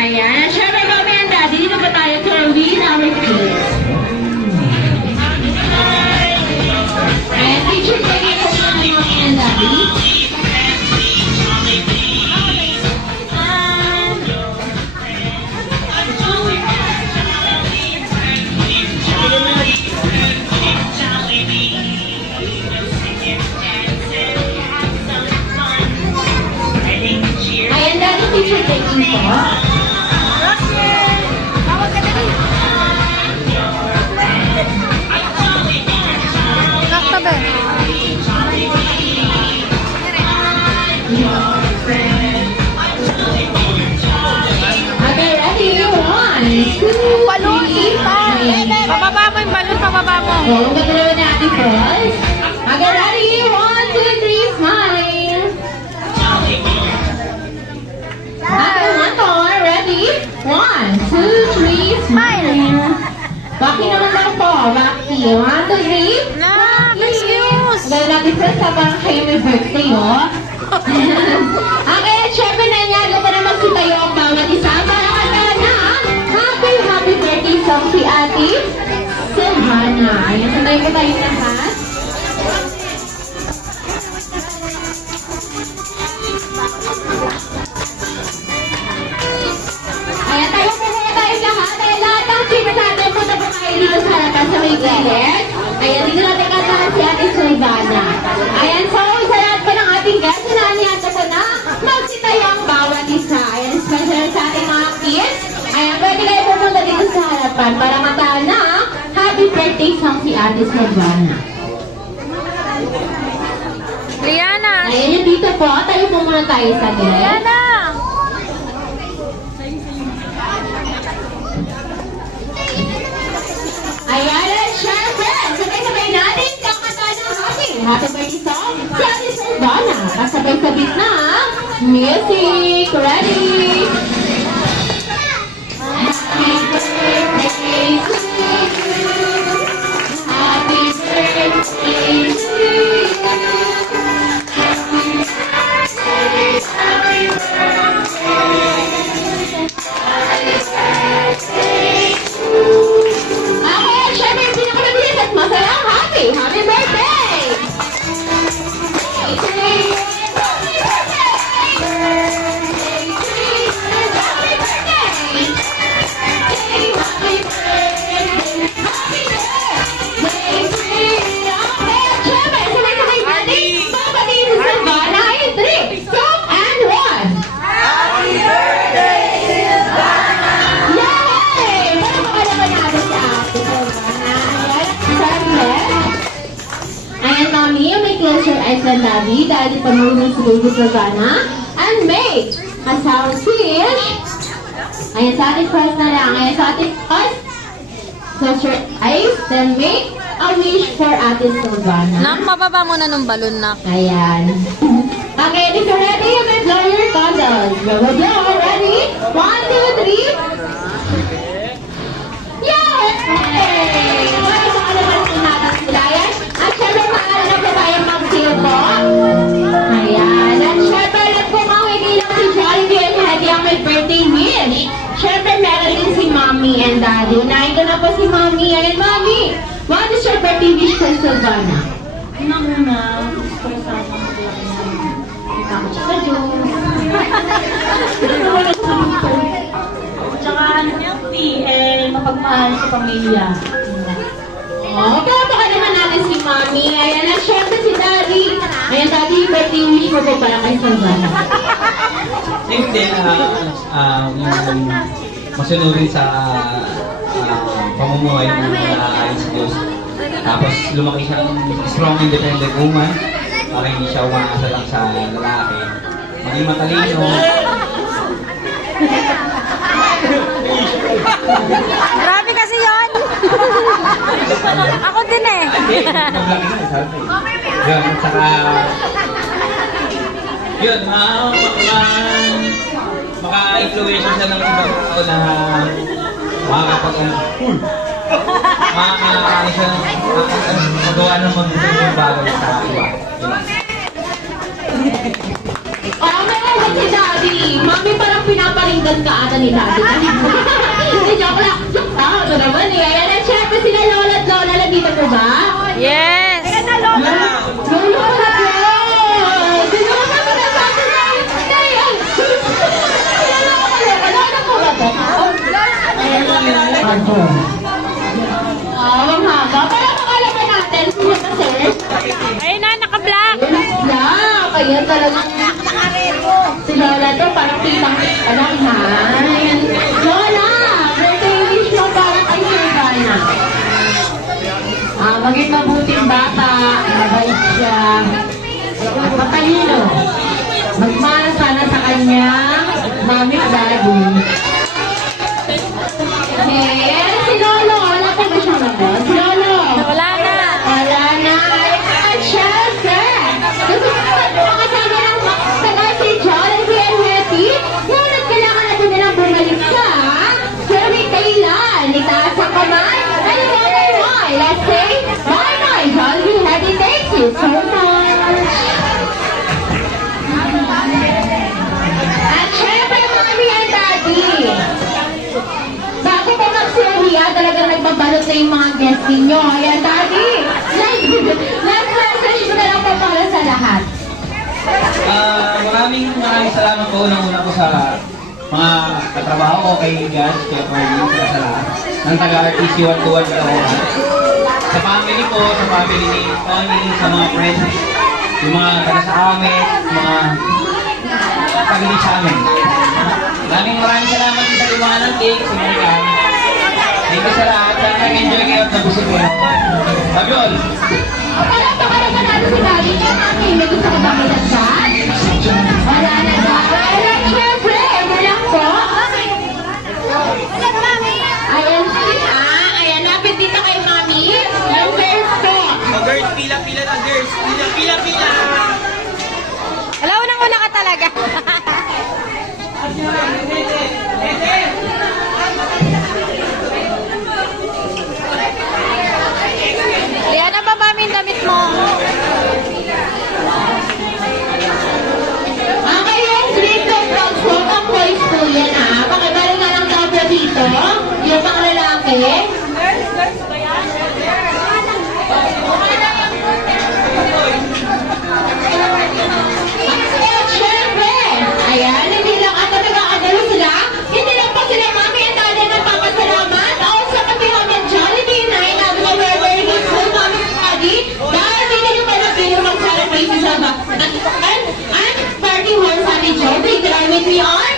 Ayan. Siyempre, Mommy and Daddy, dito ba tayo to read our kids? Ayan, teacher, pwede ko mga Mommy and Daddy. Ayan, Daddy, teacher, taking po. Okay, ready? 1, 2, Balon! 3. Pababa mo yung balon, pababa mo. Oh, ang gagawin natin first. Okay, ready? 1, 2, 3, smile. Okay, one more. Ready? 1, 2, 3, smile. Baki naman daw po. Baki. 1, 2, 3. Nak, excuse. Gawin natin first habang kayo may birthday, oh. Okay, syempre na niya. Gawin pa naman si tayo ang bawat isa. Para kanta na happy, happy birthday song si Ate Silvana. Ayan, sunday ko tayo lahat. Ayan, tayo po muna tayo lahat. Ayan, lahat ng children natin punta po tayo dito sa harapan sa may gilid. Ayan, dito natin kantahan si Ate Silvana. Ayan, so sa lahat po ng ating guests, sinaniyata ko na magsitayo ang bawat isa. Ayan, special sa ating mga kids. Ayan, pwede kayo pumunta dito sa harapan para mataan na happy birthday song si Ate Silvana. Liana. Ayan, yung dito po. Tayo po muna tayo sa gilid. Liana. Ayan, and syempre, sabay-sabay natin kakanta ng happy birthday song si Ate Silvana. Kasabay sa gitna, music, ready? Happy birthday to you. Happy birthday to you. Happy birthday, happy birthday. Happy birthday to you. Okay, syempre yung pinakamabilis at masayang happy birthday! Happy birthday! Happy birthday! Happy birthday! Happy birthday! Happy birthday to you! Okay, at syempre, sabay-sabay natin, babatiin si Silvana in 3, 2, and 1! Happy birthday, Silvana. Yay! Para makalaman natin si Ate Silvana. Ayan, Sunday. Ayan, Mami, may close your eyes and Daddy. Daddy, pamulong si Baby Silvana. And make a sound fish. Ayan, sa ating first na lang. Ayan, sa ating first. Close your eyes, then make a wish for Ate Silvana. Nak, pababa mo na ng balon, nak. Ayan. Okay, if you're ready, you can blow your candles. Blow, blow. Ready? 1, 2, 3. Yay! Well, makalaman po natin sila. Ayan. At syempre, maaala na po tayong mag-seal po. Ayan. At syempre, alam po makikilang si Jollibee and Hedy ang may birthday wish. Syempre, meron din si Mommy and Daddy. Unahin ko na po si Mommy. Ayan, Mommy. What is your birthday wish for Silvana? Una, gusto ko sana maglaki ng takot sa Diyos. Tsaka healthy and mapagmahal sa pamilya. Oh, baka naman natin si Mommy. Ayan na, syempre si Daddy. Ayan, Daddy, birthday wish mo po para kay Silvana. Same din, yung masunurin sa pamumuhay ng ayon sa Diyos. Tapos lumaki siyang strong, independent woman para hindi siya umaasa lang sa lalaki. Maging matalino. Grabe kasi yon. Ako din eh. Maglaki na, sabi. Yun, at saka... Yun, maka-influensya siya ng ibang tao na makakapag-ano siya, magawa ng mga bagay sa iba. Yun. pinaparinggan ka ata ni Daddy. Hindi, joke lang. Joke lang. Ito naman eh. Ayan, at syempre sila Lola at Lola. Nandito po ba? Yes! Lola at Lola! Sino ka naman nasabi na? Hey, ay! Lola po ba ito? Ang haba. Para makalaman natin. Sino ba, sir? Ayun na, naka-black! Yeah, kaya talagang si Lola to parang pitang pa lang ha. Ayan. Lola, birthday wish mo parang kay Silvana. Maging mabuting bata, mabait siya, matalino. Magmahal sana sa kanyang mami at daddy. Ayan, si Lolo, wala pa ba siyang nabos? Si Lolo. Wala na! Wala na. At syempre, gusto ko naman makasama ng saka si John at si Henry. Ngunit kailangan natin nilang bumalik sa Sherry Kailan. Itaas ang kamay. And one by one, let's say, bye bye, John. We had it. Thank you so much. At syempre, Mami and Daddy. Bago po mag-seria, talagang nagbabalot na yung mga guests ninyo. Ayan, Daddy. Last message ko na lang po para sa lahat. Maraming salamat po unang-una po sa mga katrabaho ko kay Judge, kay Corny, sa lahat ng taga-RTC 121 Caloocan. Sa family ko, sa family ni Tony, sa mga friends, yung mga taga sa amin, mga family sa amin. Maraming salamat sa iwanan cake, sa mga thank you sa lahat. Nag-enjoy kayo at nabusog kayo. Sabiol! Palagpakalagyan natin si Daddy. Mami, may gusto ka ba pinagkat? Wala na ba? Ayan, syempre, ito lang po. Ayan, ayan, lapit dito kay Mami. Yung girls po. Girls, pila-pila na girls. Pila-pila. Wala, unang-una ka talaga! Liana, baba mo yung damit mo. Yung dito, vlogs po, ang boys po yan Pakibalik nga ng tabla dito. Yung mga lalaki. At syempre, ayan, hindi lang at nag-aagalo sila. Hindi lang pa sila Mami at Daddy nagpapasalamat. Also, pati Mami at Jollibee na inabi na we're very grateful Mami at Daddy. Dahil hindi nyo pa nabili mag-celebrate sa and party hall sa amin, Joe. They drive with me on